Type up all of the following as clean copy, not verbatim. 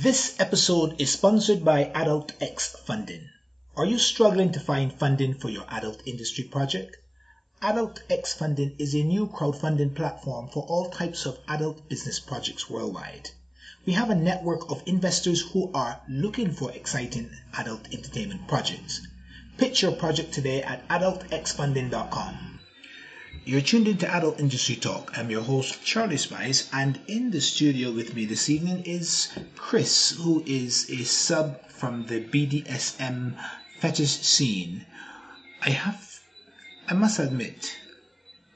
This episode is sponsored by Adult X Funding. Are you struggling to find funding for your adult industry project? Adult X Funding is a new crowdfunding platform for all types of adult business projects worldwide. We have a network of investors who are looking for exciting adult entertainment projects. Pitch your project today at adultxfunding.com. You're tuned into Adult Industry Talk. I'm your host, Charlie Spice, and in the studio with me this evening is Chris, who is a sub from the BDSM fetish scene. I must admit,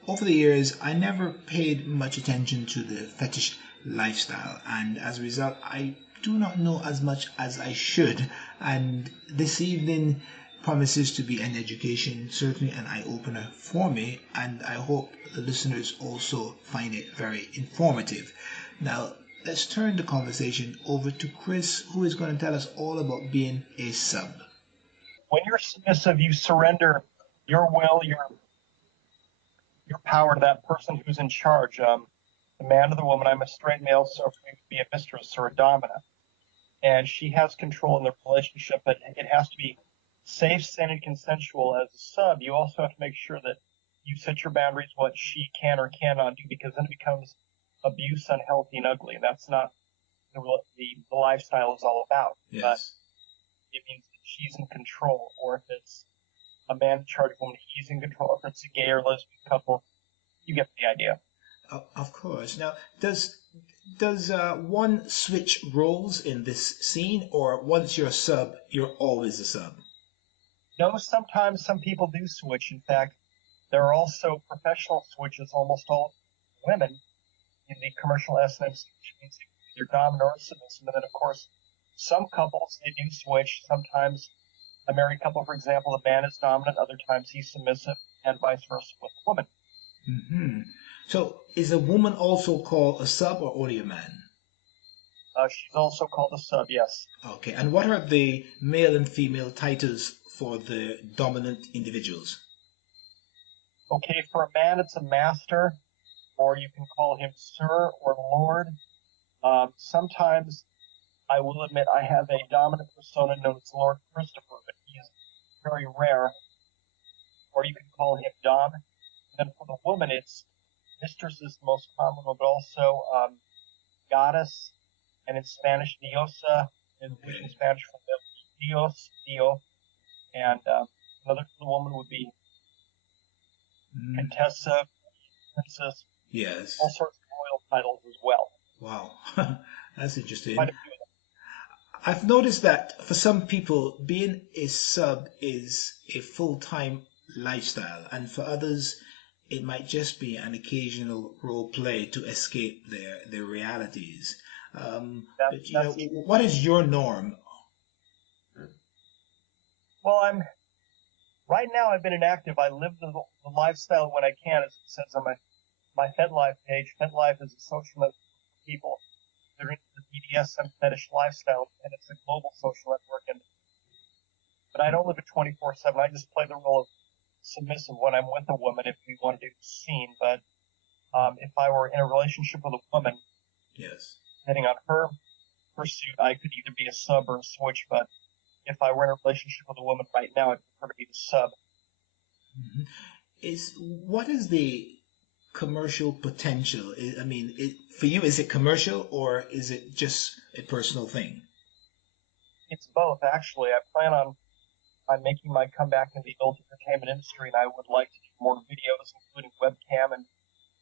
over the years, I never paid much attention to the fetish lifestyle, and as a result, I do not know as much as I should. And this evening promises to be an education, certainly an eye-opener for me, and I hope the listeners also find it very informative. Now, let's turn the conversation over to Chris, who is going to tell us all about being a sub. When you're submissive, you surrender your will, your power to that person who's in charge. The man or the woman, I'm a straight male, so for me to be a mistress or a dominant. And she has control in the relationship, but it has to be safe, sane, and consensual. As a sub, you also have to make sure that you set your boundaries, what she can or cannot do, because then it becomes abuse, unhealthy, and ugly. And that's not the lifestyle is all about. Yes. But it means that she's in control, or if it's a man in charge of a woman, he's in control. If it's a gay or lesbian couple, you get the idea. Of course. Now, does one switch roles in this scene, or once you're a sub, you're always a sub? No, sometimes some people do switch. In fact, there are also professional switches, almost all women in the commercial S&M, which means they're dominant or submissive. And then, of course, some couples, they do switch. Sometimes a married couple, for example, the man is dominant, other times he's submissive, and vice versa with the woman. Mm-hmm. So is a woman also called a sub or only a man? She's also called a sub, yes. Okay, and what are the male and female titles for the dominant individuals? Okay, for a man, it's a master, or you can call him sir or lord. Sometimes, I will admit, I have a dominant persona known as Lord Christopher, but he is very rare, or you can call him Dom. And then for the woman, it's mistress is the most common one, but also goddess, and in Spanish, diosa, and which in Spanish from them, dios, dio, and another for the woman would be Contessa, princess, Yes. all sorts of royal titles as well. Wow, that's interesting. Quite a few of them. I've noticed that for some people, being a sub is a full-time lifestyle, and for others, it might just be an occasional role play to escape their realities. But what is your norm? Well, right now I've been inactive. I live the lifestyle when I can, as it says on my FetLife page. FetLife is a social network for people that are into the BDSM fetish lifestyle, and it's a global social network. But I don't live it 24/7. I just play the role of submissive when I'm with a woman if we want to do the scene. But if I were in a relationship with a woman, Yes. depending on her pursuit, I could either be a sub or a switch. But if I were in a relationship with a woman right now, I'd prefer to be the sub. Mm-hmm. What is the commercial potential? I mean, for you, is it commercial or is it just a personal thing? It's both, actually. I plan on making my comeback in the adult entertainment industry, and I would like to do more videos, including webcam and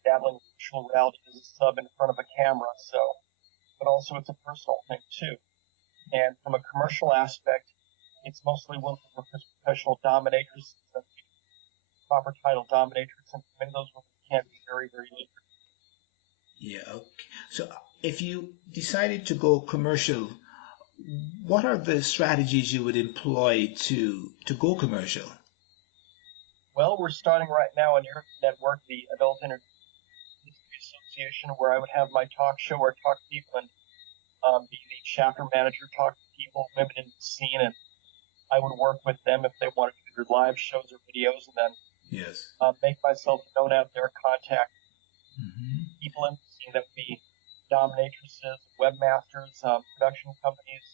dabbling in virtual reality as a sub in front of a camera. But also it's a personal thing too. And from a commercial aspect, it's mostly women who are professional dominatrix, the proper title dominatrix, and many of those women can be very, very lucrative. Yeah. Okay. So if you decided to go commercial, what are the strategies you would employ to go commercial? Well, we're starting right now on your network, the Adult Industry Association, where I would have my talk show where I talk to people and be the chapter manager, talk to people, women in the scene, and I would work with them if they wanted to do their live shows or videos, and then Yes. make myself known out there, contact Mm-hmm. people in the scene that would be dominatrices, webmasters, production companies,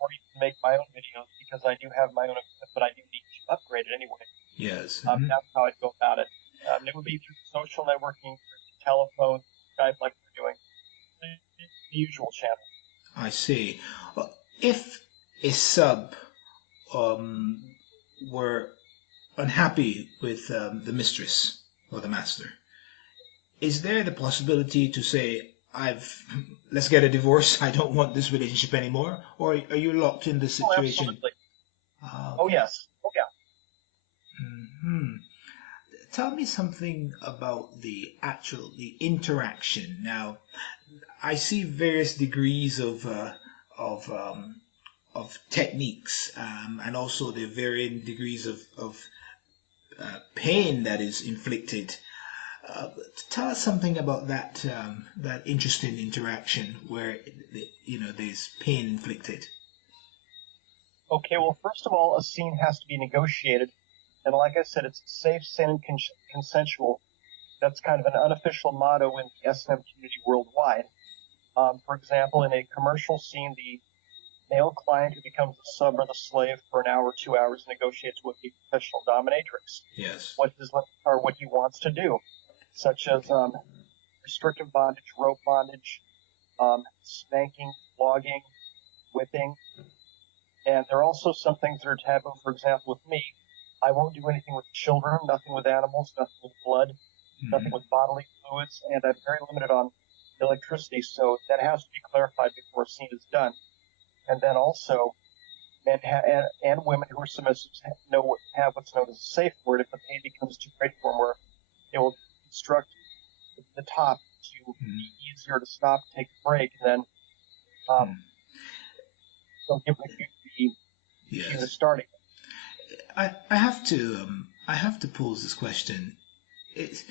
or even make my own videos because I do have my own equipment, but I do need to upgrade it anyway. Yes. That's how I'd go about it. It would be through social networking, through the telephone, Skype, like we're doing, the usual channel. I see. If a sub were unhappy with the mistress or the master, is there the possibility to say, let's get a divorce. I don't want this relationship anymore, or are you locked in the Oh, situation? absolutely. Oh, Okay. yes. Oh, yeah. Hmm. Tell me something about the interaction. Now, I see various degrees of techniques, and also the varying degrees of pain that is inflicted. Uh, Tell us something about that interesting interaction where there's pain inflicted. Okay, well, first of all, a scene has to be negotiated. And like I said, it's safe, sane, and consensual. That's kind of an unofficial motto in the S&M community worldwide. For example, in a commercial scene, the male client who becomes the sub or the slave for an hour, 2 hours, negotiates with the professional dominatrix Yes. what his or what he wants to do, such as restrictive bondage, rope bondage, spanking, flogging, whipping. And there are also some things that are taboo. For example, with me, I won't do anything with children, nothing with animals, nothing with blood, nothing with bodily fluids, and I'm very limited on electricity, so that has to be clarified before a scene is done. And then also, men and women who are submissive have what's known as a safe word if the pain becomes too great for them, where they will instruct the top to be easier to stop, take a break, and then they'll give the cue to starting. I have to pose this question. It's,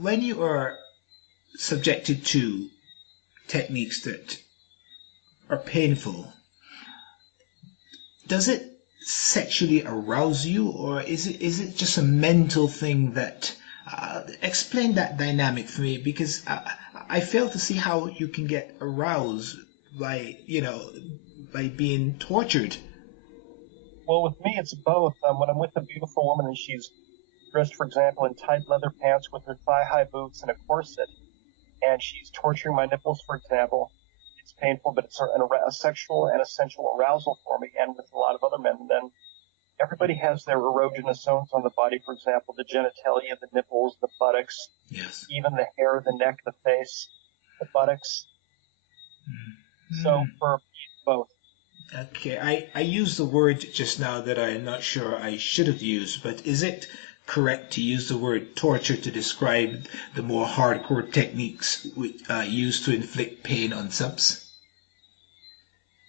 when you are subjected to techniques that are painful, does it sexually arouse you, or is it just a mental thing that explain that dynamic for me, because I fail to see how you can get aroused by by being tortured. Well, with me, it's both. When I'm with a beautiful woman and she's dressed, for example, in tight leather pants with her thigh-high boots and a corset, and she's torturing my nipples, for example, it's painful, but it's a sexual and a sensual arousal for me, and with a lot of other men. And then everybody has their erogenous zones on the body, for example, the genitalia, the nipples, the buttocks, Yes. even the hair, the neck, the face, the buttocks. So for both. Okay, I used the word just now that I'm not sure I should have used, but is it correct to use the word torture to describe the more hardcore techniques used to inflict pain on subs?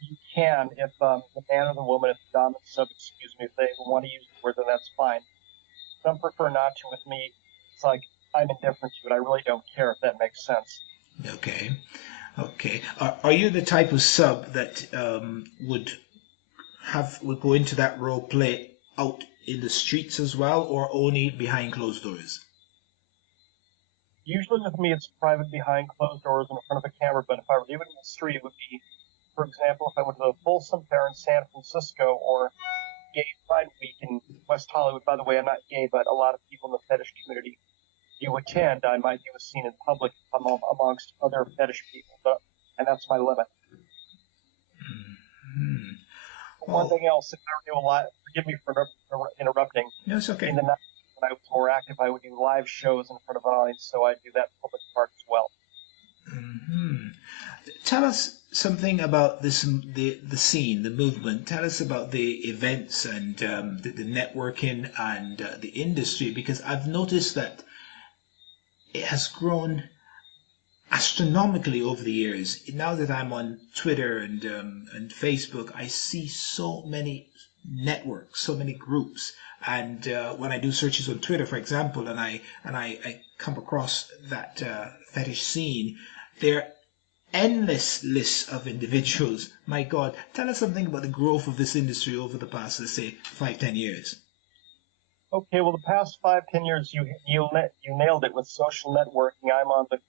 You can, if the man or the woman, if the dominant sub, excuse me, if they want to use the word, then that's fine. Some prefer not to. With me, it's like I'm indifferent to it. I really don't care, if that makes sense. Okay. Okay. Are you the type of sub that would go into that role play out in the streets as well, or only behind closed doors? Usually with me, it's private behind closed doors in front of a camera, but if I were to do it in the street, it would be, for example, if I went to the Folsom Fair in San Francisco or Gay Pride Week in West Hollywood. By the way, I'm not gay, but a lot of people in the fetish community do attend. I might do a scene in public amongst other fetish people, and that's my limit. Mm-hmm. One thing else, if I were to do a lot, forgive me for interrupting. No, it's okay. In the 90s, when I was more active, I would do live shows in front of an audience, so I do that public part as well. Mm-hmm. Tell us something about the scene, the movement. Tell us about the events and the networking and the industry, because I've noticed that it has grown astronomically over the years. Now that I'm on Twitter and Facebook, I see so many networks, so many groups. And when I do searches on Twitter, for example, and I come across that fetish scene, there are endless lists of individuals. My God, tell us something about the growth of this industry over the past, let's say, 5, 10 years. Okay, well, the past 5, 10 years, you nailed it with social networking. I'm on the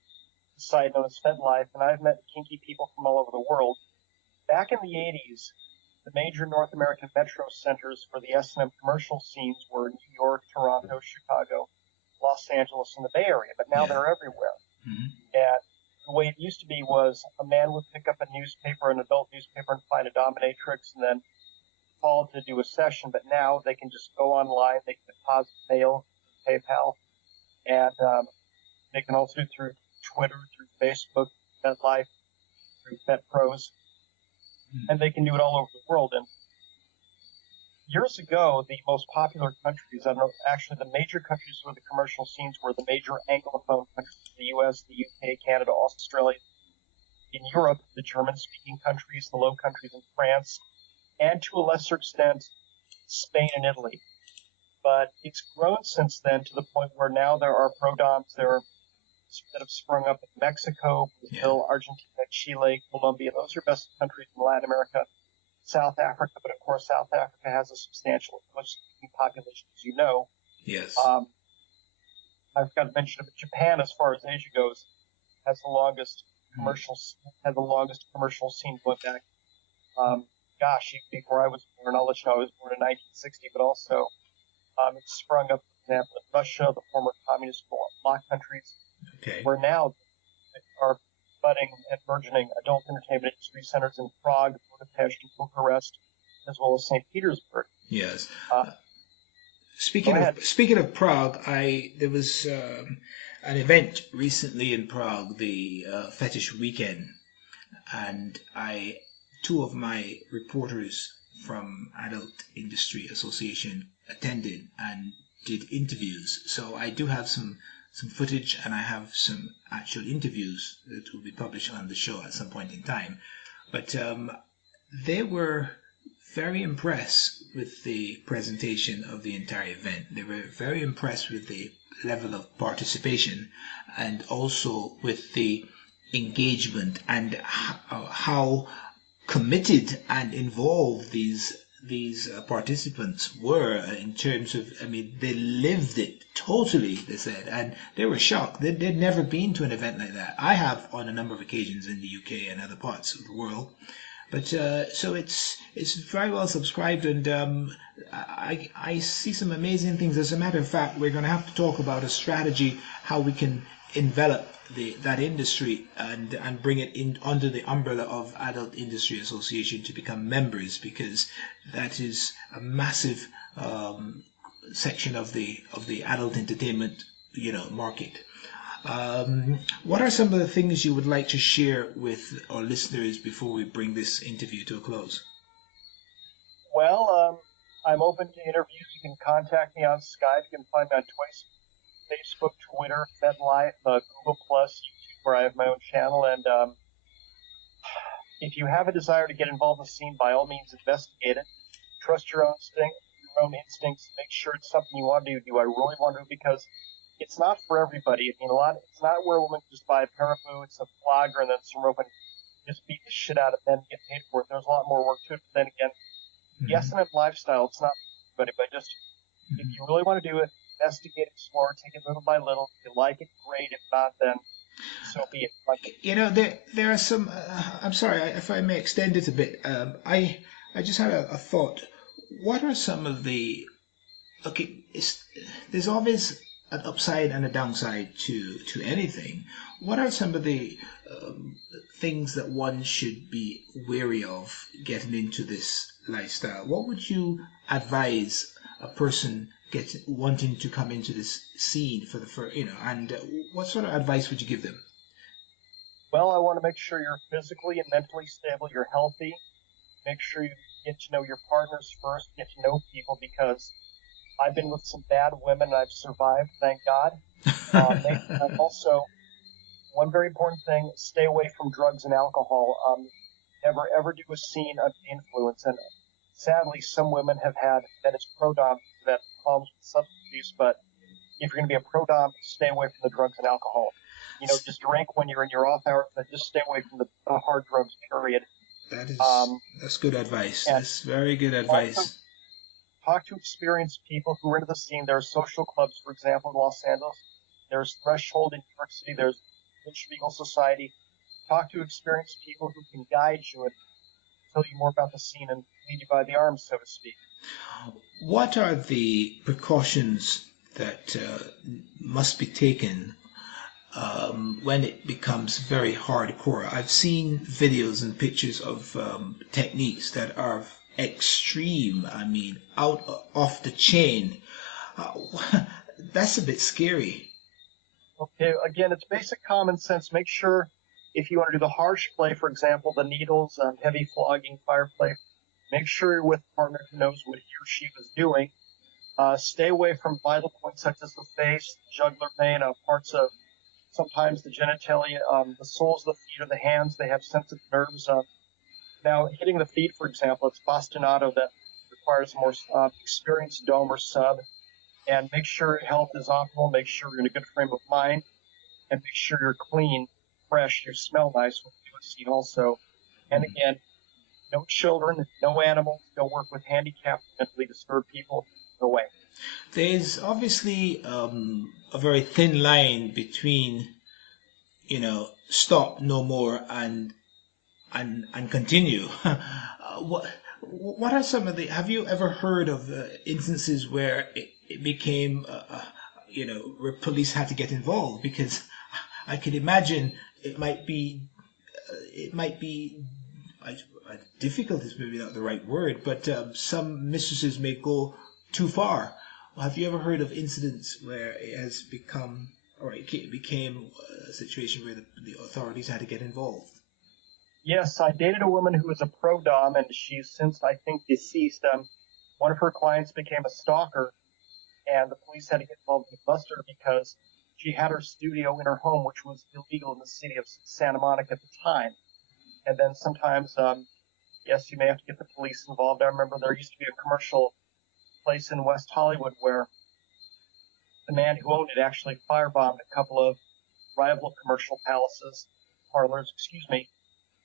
site known as FetLife, and I've met kinky people from all over the world. Back in the 80s, the major North American metro centers for the S&M commercial scenes were New York, Toronto, Chicago, Los Angeles, and the Bay Area, but now they're everywhere. Mm-hmm. And the way it used to be was a man would pick up a newspaper, an adult newspaper, and find a dominatrix and then call to do a session. But now they can just go online, they can deposit mail, PayPal, and they can also do through Twitter, through Facebook, FetLife, through FetPros, and they can do it all over the world. And years ago, the most popular countries, actually the major countries where the commercial scenes were the major Anglophone countries, the US, the UK, Canada, Australia. In Europe, the German-speaking countries, the Low Countries in France, and to a lesser extent, Spain and Italy. But it's grown since then to the point where now there are pro-doms that have sprung up in Mexico, Brazil, Argentina, Chile, Colombia. Those are best countries in Latin America. South Africa, but of course South Africa has a substantial English-speaking population, as you know. Yes. I forgot to mention, but Japan, as far as Asia goes, has the longest commercial scene going back. Even before I was born. I'll let you know I was born in 1960, but also it sprung up, for example, in Russia, the former communist bloc countries, where now are budding and burgeoning adult entertainment industry centers in Prague, Budapest, and Bucharest, as well as St. Petersburg. Yes. Speaking of Prague, there was an event recently in Prague, the Fetish weekend, and two of my reporters from Adult Industry Association attended and did interviews. So I do have some footage, and I have some actual interviews that will be published on the show at some point in time. But they were very impressed with the presentation of the entire event. They were very impressed with the level of participation and also with the engagement and how committed and involved these participants were in terms of, they lived it totally, they said, and they were shocked. They'd never been to an event like that. I have on a number of occasions in the UK and other parts of the world, but so it's very well subscribed, and I see some amazing things. As a matter of fact, we're going to have to talk about a strategy how we can envelop that industry and bring it in under the umbrella of Adult Industry Association to become members, because that is a massive section of the adult entertainment market. What are some of the things you would like to share with our listeners before we bring this interview to a close? Well, I'm open to interviews. You can contact me on Skype. You can find me on Facebook, Twitter, FetLife, Google+, YouTube, where I have my own channel. And if you have a desire to get involved in the scene, by all means, investigate it. Trust your own instincts. Make sure it's something you want to do. Do I really want to do? Because it's not for everybody. It's not where a woman can just buy a pair of boots, a flogger, and then some rope and just beat the shit out of men and get paid for it. There's a lot more work to it. But then again, the S&M lifestyle, it's not for everybody. But just if you really want to do it, investigate, explore, take it little by little. If you like it, great. If not, then so be it. There are some. I'm sorry if I may extend it a bit. I just had a thought. What are some of the? There's always an upside and a downside to anything. What are some of the things that one should be wary of getting into this lifestyle? What would you advise a person wanting to come into this scene for the first, and what sort of advice would you give them? Well, I want to make sure you're physically and mentally stable, you're healthy. Make sure you get to know your partners first, get to know people, because I've been with some bad women and I've survived, thank God. And also, one very important thing, stay away from drugs and alcohol. Never ever do a scene under the influence. And sadly, some women have had, that is pro-dom, that problems with substance abuse, but if you're going to be a pro-dom, stay away from the drugs and alcohol. Just drink when you're in your off hours, but just stay away from the hard drugs, period. That's good advice. That's very good advice. Also, talk to experienced people who are into the scene. There are social clubs, for example, in Los Angeles. There's Threshold in New York City. There's Lynch Legal Society. Talk to experienced people who can guide you and tell you more about the scene and lead you by the arm, so to speak. What are the precautions that must be taken when it becomes very hardcore? I've seen videos and pictures of techniques that are extreme. I mean, out off the chain. That's a bit scary. Okay, again, it's basic common sense. Make sure if you want to do the harsh play, for example, the needles, heavy flogging, fire play, make sure you're with a partner who knows what he or she was doing. Stay away from vital points such as the face, jugular vein, parts of sometimes the genitalia, the soles of the feet or the hands. They have sensitive nerves. Now, hitting the feet, for example, it's bastinato that requires a more experienced dome or sub. And make sure health is optimal. Make sure you're in a good frame of mind, and make sure you're clean, fresh. You smell nice when you do a scene also. And again, no children, no animals. Don't work with handicapped, mentally disturbed people. No way. There's obviously a very thin line between, stop, no more, and continue. What are some of the? Have you ever heard of instances where it became, where police had to get involved? Because I can imagine it might be difficult is maybe not the right word, but some mistresses may go too far. Have you ever heard of incidents where it has become, or it became a situation where the authorities had to get involved? Yes, I dated a woman who was a pro dom, and she's since I think deceased. One of her clients became a stalker, and the police had to get involved and bust her because she had her studio in her home, which was illegal in the city of Santa Monica at the time. And then sometimes, yes, you may have to get the police involved. I remember there used to be a commercial place in West Hollywood where the man who owned it actually firebombed a couple of rival commercial parlors,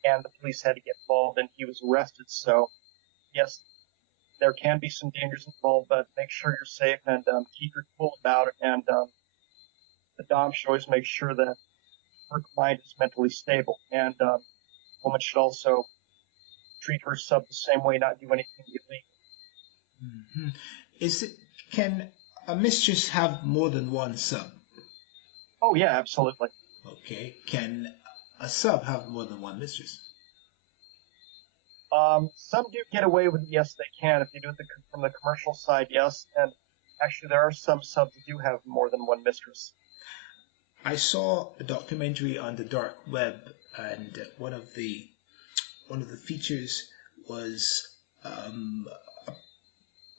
and the police had to get involved, and he was arrested. So, yes, there can be some dangers involved, but make sure you're safe and keep your cool about it. And the dom should always make sure that her client is mentally stable, and the woman should also treat her sub the same way, not do anything illegal. Mm-hmm. Can a mistress have more than one sub? Oh yeah, absolutely. Okay. Can a sub have more than one mistress? Some do get away with it. Yes, they can. If you do it from the commercial side, yes. And actually, there are some subs that do have more than one mistress. I saw a documentary on the dark web, and one of the features was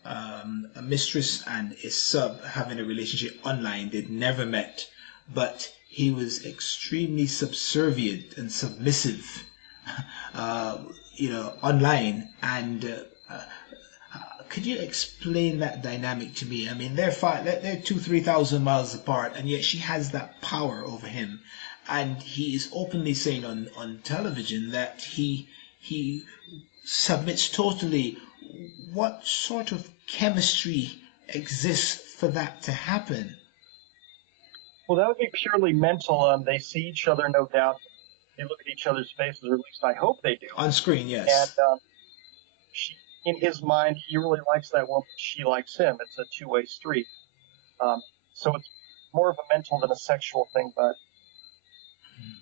a mistress and a sub having a relationship online. They'd never met, but he was extremely subservient and submissive, online. And could you explain that dynamic to me? I mean, they're 2,000-3,000 miles apart, and yet she has that power over him, and he is openly saying on television that he submits totally. What sort of chemistry exists for that to happen? Well, that would be purely mental. They see each other, no doubt. They look at each other's faces, or at least I hope they do. On screen, yes. And in his mind, he really likes that woman. She likes him. It's a two-way street. So it's more of a mental than a sexual thing. But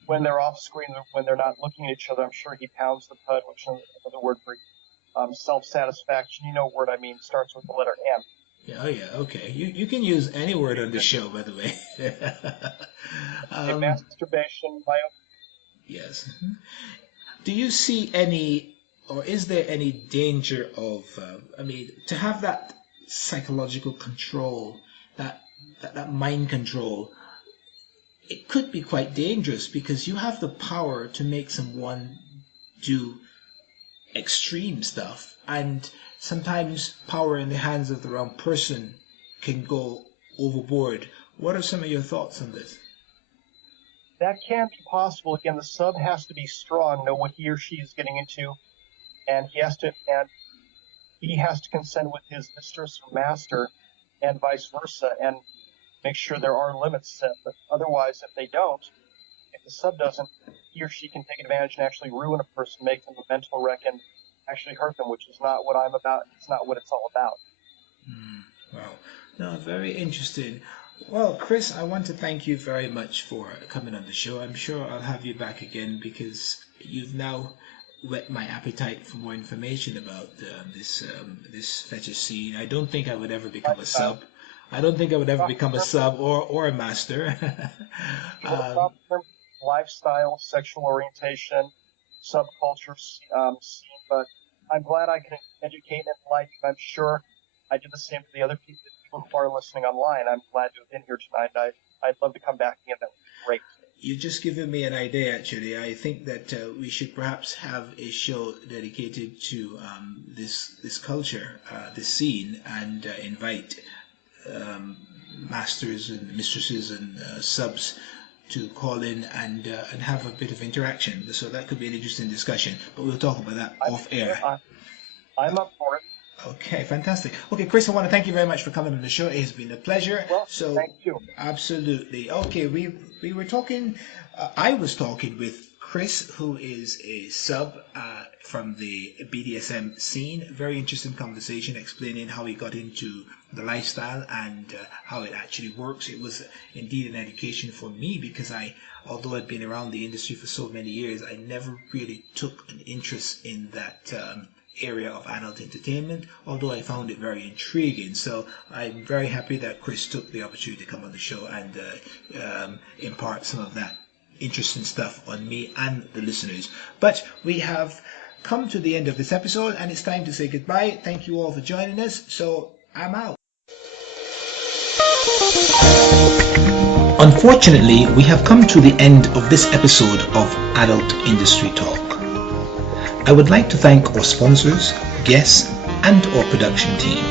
when they're off screen, when they're not looking at each other, I'm sure he pounds the pud, which is another word for self-satisfaction. You know what I mean. Starts with the letter M. Yeah, oh yeah, okay. You can use any word on the show, by the way. Masturbation, yes. Do you see any, or is there any danger of, to have that psychological control, that mind control? It could be quite dangerous because you have the power to make someone do extreme stuff, and sometimes power in the hands of the wrong person can go overboard. What are some of your thoughts on this? That can be possible. Again, the sub has to be strong, know what he or she is getting into, and he has to consent with his mistress or master, and vice versa, and make sure there are limits set. But otherwise, if they don't, if the sub doesn't, he or she can take advantage and actually ruin a person, make them a mental wreck, and actually hurt them, which is not what I'm about. It's not what it's all about. Wow. No, very interesting. Well, Chris, I want to thank you very much for coming on the show. I'm sure I'll have you back again because you've now whet my appetite for more information about this fetish scene. I don't think I would ever become a sub. I don't think I would ever become a sub or a master. Lifestyle, sexual orientation, subculture scene, but I'm glad I can educate and enlighten. I'm sure I did the same for the other people who are listening online. I'm glad to have been here tonight. I'd love to come back again. That would be great. You've just given me an idea, actually. I think that we should perhaps have a show dedicated to this culture, this scene, and invite masters and mistresses and subs to call in and have a bit of interaction. So that could be an interesting discussion, but we'll talk about that off air. I'm up for it. Okay, fantastic. Okay, Chris, I want to thank you very much for coming on the show. It has been a pleasure. Well, so thank you. Absolutely. Okay, we were talking. I was talking with Chris, who is a sub from the BDSM scene. Very interesting conversation, explaining how he got into the lifestyle and how it actually works. It was indeed an education for me because although I'd been around the industry for so many years, I never really took an interest in that area of adult entertainment, although I found it very intriguing. So I'm very happy that Chris took the opportunity to come on the show and impart some of that interesting stuff on me and the listeners. But we have come to the end of this episode and it's time to say goodbye. Thank you all for joining us. So I'm out. Unfortunately, we have come to the end of this episode of Adult Industry Talk. I would like to thank our sponsors, guests, and our production team.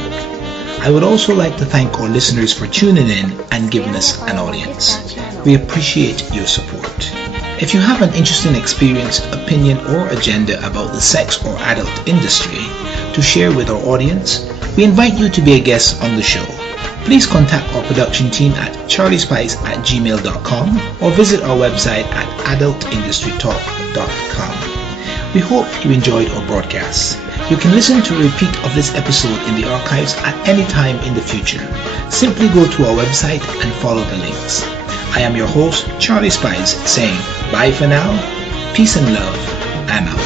I would also like to thank our listeners for tuning in and giving us an audience. We appreciate your support. If you have an interesting experience, opinion, or agenda about the sex or adult industry to share with our audience, we invite you to be a guest on the show. Please contact our production team at charliespice@gmail.com or visit our website at adultindustrytalk.com. We hope you enjoyed our broadcast. You can listen to a repeat of this episode in the archives at any time in the future. Simply go to our website and follow the links. I am your host, Charlie Spice, saying bye for now, peace and love, I'm out.